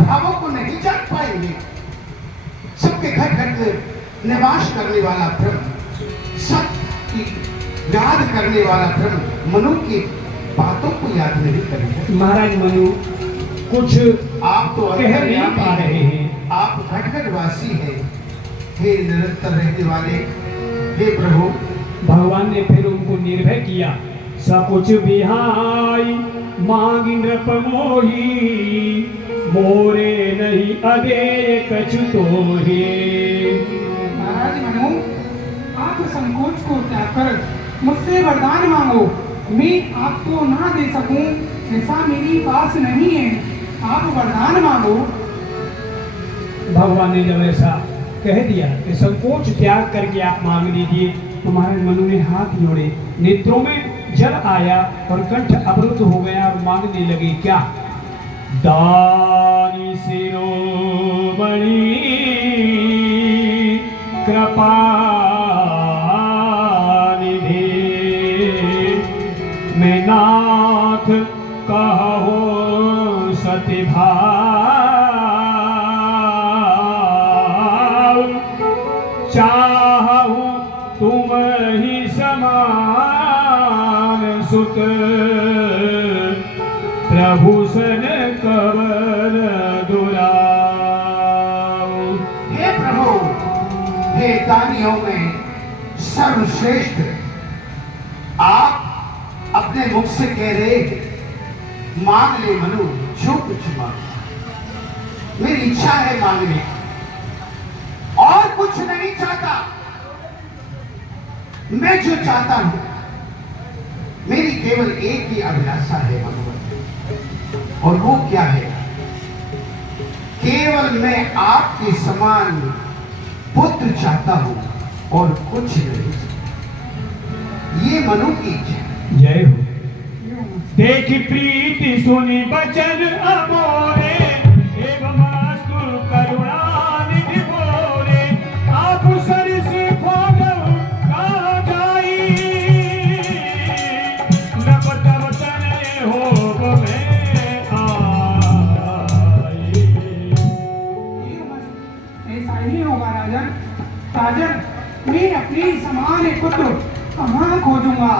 भावों को नहीं जान पाएंगे। सबके घर घर में निवास करने वाला ब्रह्म, सब की याद करने वाला ब्रह्म मनु की बातों को याद नहीं करेगा। महाराज मनु कुछ आप तो कह नहीं पा रहे हैं। आप घटघटवासी हैं, हे निरंतर रहने वाले, हे प्रभु। भगवान ने फिर उनको निर्भय किया। सकुच बिहाई मांगी नृप मोही, मोरे नहीं अदे कछु तोहे। महाराज मनु, आप संकोच को त्याग कर मुझसे वरदान मांगो। मैं आपको ना दे सकूं ऐसा मेरी पास नहीं है। आप वरदान मांगो। भगवान ने जब ऐसा कह दिया कि संकोच त्याग करके आप मांग लीजिए, तो महाराज मनु ने हाथ जोड़े, नेत्रों में जल आया और कंठ अवरुद्ध हो गया और मांगने लगे क्या? दानी शिरोमणि कृपा निधि, मैं नाथ कहो सतिभाव, चाहूं तुम ही समान सुत, प्रभु सन कवर दुराव। हे प्रभु, हे दानियों में सर्वश्रेष्ठ, आप अपने मुख से कह रहे मांग ले मनु जो कुछ मांग। मेरी इच्छा है मांगने, और कुछ नहीं चाहता। मैं जो चाहता हूं, मेरी केवल एक ही अभिलाषा है भगवान, और वो क्या है? केवल मैं आपके समान पुत्र चाहता हूं और कुछ नहीं। ये मनु की इच्छा। जय हो। देखी प्रीति सुनी बचन अमोरे, एवं मास्तु करुणा निधि बोरे, आप सरिस खोजहु कहाँ जाई, नभ तब तनय होब में आई। ऐसा ही होगा राजन। राजन, मैं अपनी समान पुत्र कहाँ खोजूंगा?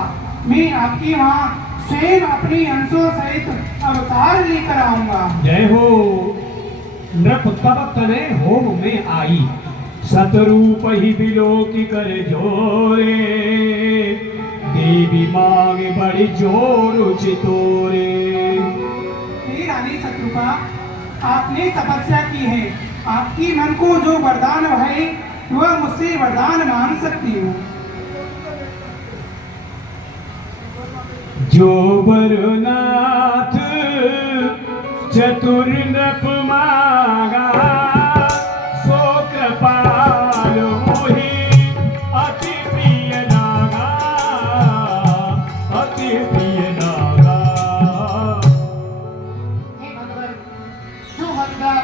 मैं आपकी वहाँ स्वयं अपनी अंशों सहित अवतार लेकर आऊंगा। जय हो। नृप तब तनय होम में आई, सतरूप ही बिलोकी कर जोरे, देवी मांगे बड़ी जोर चितोरे। हे रानी शत्रुपा, आपने तपस्या की है। आपकी मन को जो वरदान है वह मुझसे वरदान मांग सकती हूँ। जो बरनाथ चतुर नृप मांगा, सो कृपाल मोहि अति प्रिय लागा, अति प्रिय लागा। हे भगवान, जो वरदान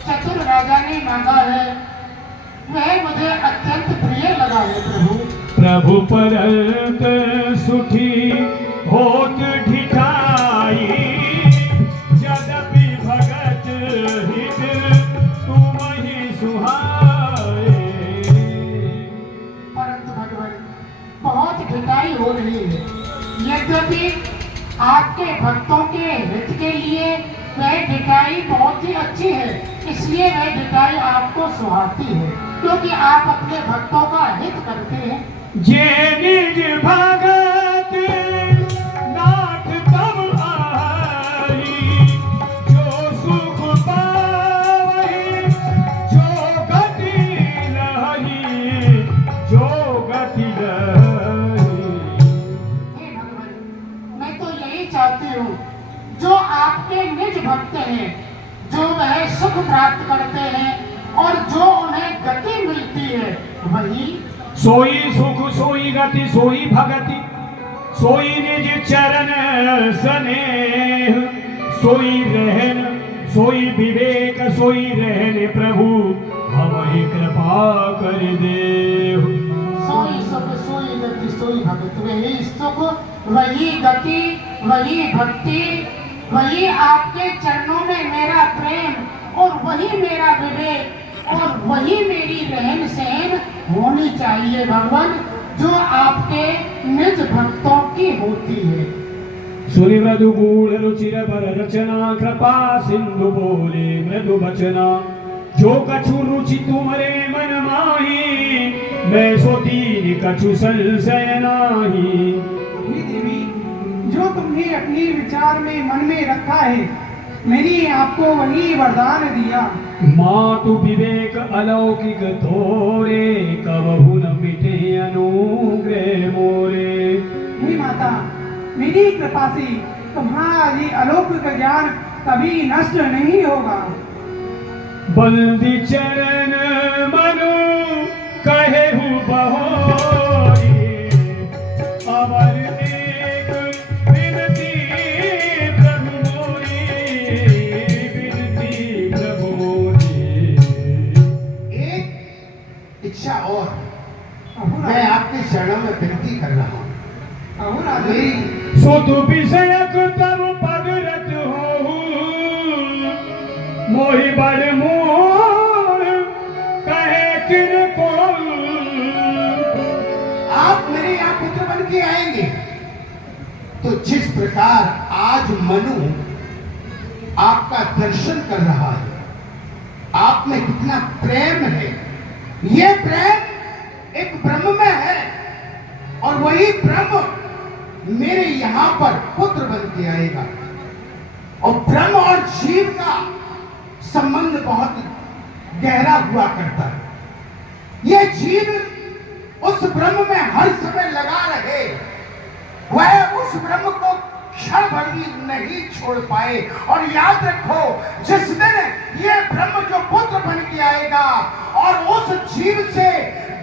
चतुर राजा ने मांगा है वह मुझे अत्यंत प्रिय लगा है प्रभु। प्रभु परंत सुठी होत ढिठाई, यद्यपि भगत हित तुम ही सुहाए। परंतु भगवान, बहुत ढिठाई हो रही है। यद्यपि आपके भक्तों के हित के लिए वह ढिठाई बहुत ही अच्छी है, इसलिए वह ढिठाई आपको सुहाती है, क्योंकि आप अपने भक्तों का हित करते हैं। जे निज भगत नाथ तब आई, जो सुख पावहि, जो गति लहहि, जो गति लहहि। हे भगवान, मैं तो यही चाहती हूँ, जो आपके निज भक्त हैं, जो वह सुख प्राप्त करते हैं और जो उन्हें गति मिलती है, वही सोई सुख सोई गति सोई भगति, सोई निज चरण स्नेह, सोई रहन सोई विवेक सोई रहन, प्रभु हमहि कृपा कर देव। सोई सुख सोई गति सोई भगत, वही सुख वही गति वही भक्ति, वही आपके चरणों में मेरा प्रेम मेरा विवेक और वही मेरी रहन सहन होनी चाहिए भगवान, जो आपके निज भक्तों की होती है। सुनि मृदु गूढ़ रुचिर बर रचना, कृपा सिंधु बोले मृदु बचना। जो कछु रुचि तुम्हारे मन माही, मैं सो दीन कछु संशय नाही। हे देवी, जो तुमने अपने विचार में मन में रखा है, मैंने आपको वही वरदान दिया। मातु विवेक अलौकिक थोरे, कबहु न मिटे अनुग्रह मोरे। हे माता, मेरी कृपा से तुम्हारा ये अलौकिक ज्ञान कभी नष्ट नहीं होगा। बंदी चरण मनु कहेहु बहोरी, अवर एक विनती प्रभु मोरी, विनती प्रभु मोरी। एक इच्छा और मैं आपके शरणों में विनती कर रहा हूँ। मेरी सुत विषयक तब पगरत हो, मोहि बड़ मोह कहे किन को। आप मेरे यहाँ पुत्र बन के आएंगे तो जिस प्रकार आज मनु आपका दर्शन कर रहा है, आप में कितना प्रेम है, ये प्रेम एक ब्रह्म में है और वही ब्रह्म मेरे यहां पर पुत्र बन के आएगा। और ब्रह्म और जीव का संबंध बहुत गहरा हुआ करता है। यह जीव उस ब्रह्म में हर समय लगा रहे, वह उस ब्रह्म को क्षण भर भी नहीं छोड़ पाए। और याद रखो, जिस दिन ये ब्रह्म जो पुत्र बन के आएगा और उस जीव से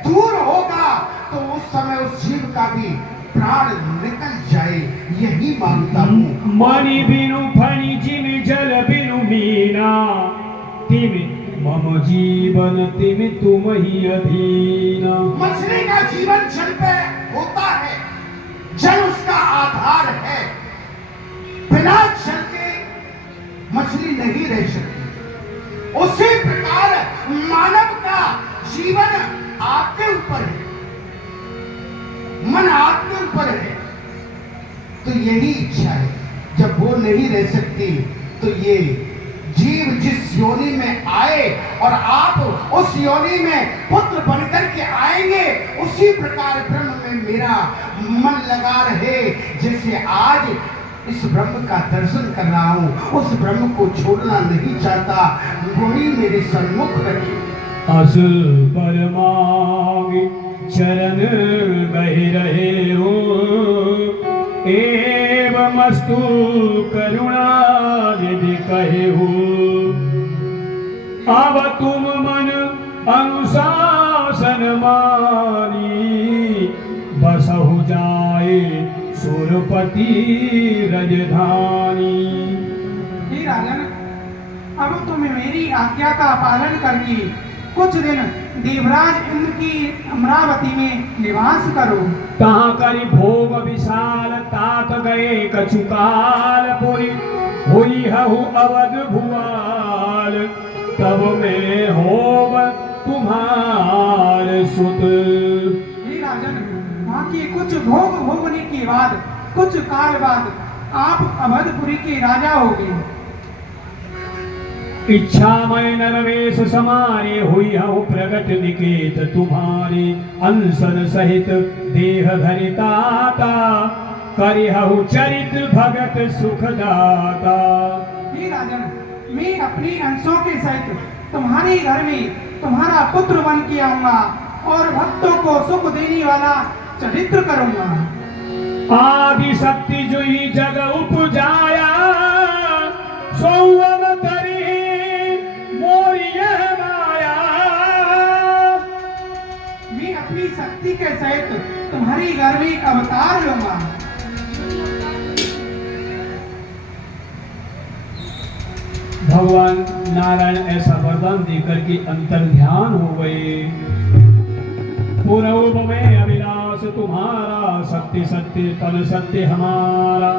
दूर होगा, तो उस समय उस जीव का भी प्राण निकल जाए, यही मानता हूँ। मणि बिनु फणि जिम जल बिनु मीना, तिम मम जीवन तिम तुम ही अधीना। मछली का जीवन जल पे होता है, जल उसका आधार है। बिना जल के मछली नहीं रह सकती। उसी प्रकार मानव का जीवन आपके ऊपर है, मन आपके ऊपर है। तो यही इच्छा है, जब वो नहीं रह सकती तो ये जीव जिस योनि में आए और आप उस योनि में पुत्र बनकर के आएंगे, उसी प्रकार ब्रह्म में मेरा मन लगा रहे। जैसे आज इस ब्रह्म का दर्शन कर रहा हूँ, उस ब्रह्म को छोड़ना नहीं चाहता, वही मेरे सम्मुख रखे। असुर परमांग चरण बहि रहे हो, एवमस्तु करुणा निधि कहे हो। अब तुम मन अनुशासन मानी, बसहु जाए सुरपति रजधानी। हे राजन, अब तुम मेरी आज्ञा का पालन करके कुछ दिन देवराज इंद्र की अमरावती में निवास करो। कहाँ करी भोग विशाल, तात गए कछुकाल पुरी, हुई हहु अवध भुआल, तब में होव तुम्हार सुत। हे राजन, वहाँ के कुछ भोग भोगने के बाद कुछ काल बाद आप अवधपुरी के राजा होगे। इच्छा मैं नरवेश समारे, हुई हूँ प्रगट निकेत तुम्हारे। अंसन सहित देह धरिताता, करिहु चरित भगत सुखदाता। हे राजन, मैं अपने अंशों के सहित तुम्हारे घर में तुम्हारा पुत्र बन के आऊंगा और भक्तों को सुख देने वाला चरित्र करूंगा। आदि शक्ति जो ही जग उपजाया, सो अवतरी मोरी यह माया। मैं अपनी शक्ति के सहित तुम्हारे घर में एक अवतार लूंगा। भगवान नारायण ऐसा वरदान देकर के अंतर ध्यान हो गए। पूर्व में अविनाश तुम्हारा, सत्य सत्य तन सत्य हमारा।